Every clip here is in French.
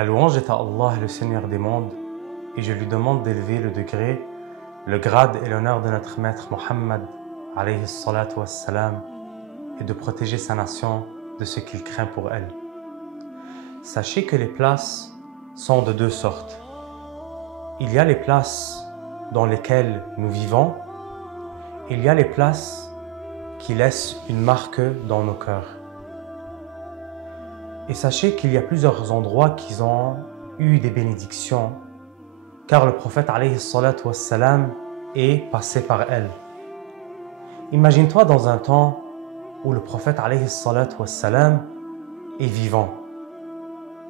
La louange est à Allah, le Seigneur des mondes, et je lui demande d'élever le degré, le grade et l'honneur de notre maître Mohammed, alayhi salatu wassalam, et de protéger sa nation de ce qu'il craint pour elle. Sachez que les places sont de deux sortes. Il y a les places dans lesquelles nous vivons, et il y a les places qui laissent une marque dans nos cœurs. Et sachez qu'il y a plusieurs endroits qui ont eu des bénédictions, car le prophète alayhi salatu wassalam est passé par elles. Imagine-toi dans un temps où le prophète alayhi salatu wassalam est vivant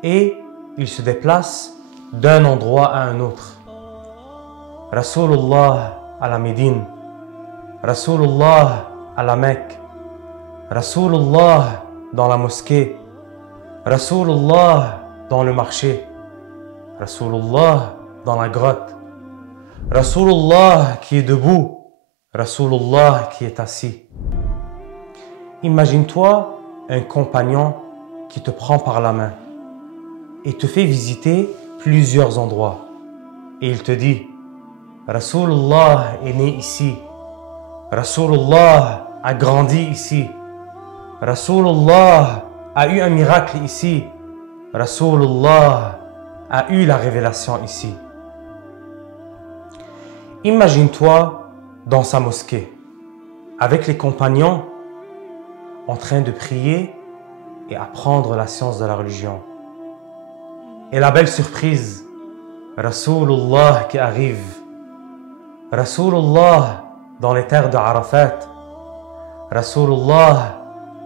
et il se déplace d'un endroit à un autre. Rasulullah à la Médine, Rasulullah à la Mecque, Rasulullah dans la mosquée, Rasulullah dans le marché, Rasulullah dans la grotte, Rasulullah qui est debout, Rasulullah qui est assis. Imagine-toi un compagnon qui te prend par la main et te fait visiter plusieurs endroits. Et il te dit, Rasulullah est né ici, Rasulullah a grandi ici, Rasulullah a eu un miracle ici, Rasulullah a eu la révélation ici. Imagine-toi dans sa mosquée, avec les compagnons, en train de prier et apprendre la science de la religion. Et la belle surprise, Rasulullah qui arrive, Rasulullah dans les terres de Arafat, Rasulullah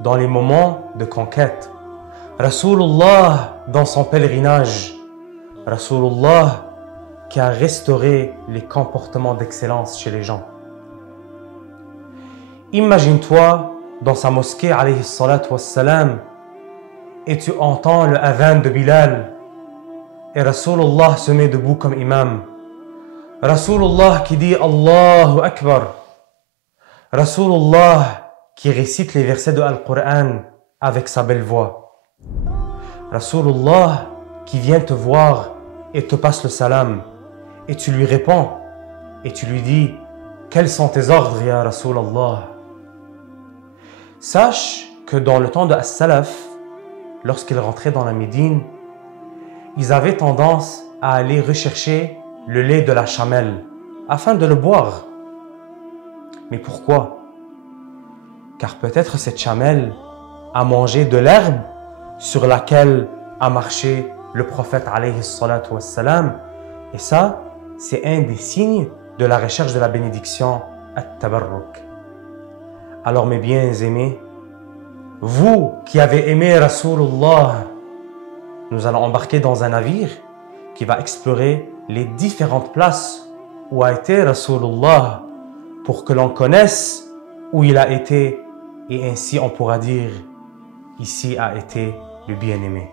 dans les moments de conquête, Rasulullah dans son pèlerinage, Rasulullah qui a restauré les comportements d'excellence chez les gens. Imagine-toi dans sa mosquée, alayhi salatu wassalam, et tu entends le adhan de Bilal, et Rasulullah se met debout comme imam. Rasulullah qui dit Allahu Akbar. Rasulullah qui récite les versets de Al-Qur'an avec sa belle voix. Rasulullah qui vient te voir et te passe le salam. Et tu lui réponds et tu lui dis quels sont tes ordres, ya Rasulallah. Sache que dans le temps de As-Salaf, lorsqu'ils rentraient dans la Médine, ils avaient tendance à aller rechercher le lait de la chamelle afin de le boire. Mais pourquoi? Car peut-être cette chamelle a mangé de l'herbe sur laquelle a marché le prophète alayhi salatu wassalam. Et ça, c'est un des signes de la recherche de la bénédiction at-tabarruk. Alors mes bien-aimés, vous qui avez aimé Rasulullah, nous allons embarquer dans un navire qui va explorer les différentes places où a été Rasulullah pour que l'on connaisse où il a été et ainsi on pourra dire ici a été le bien-aimé.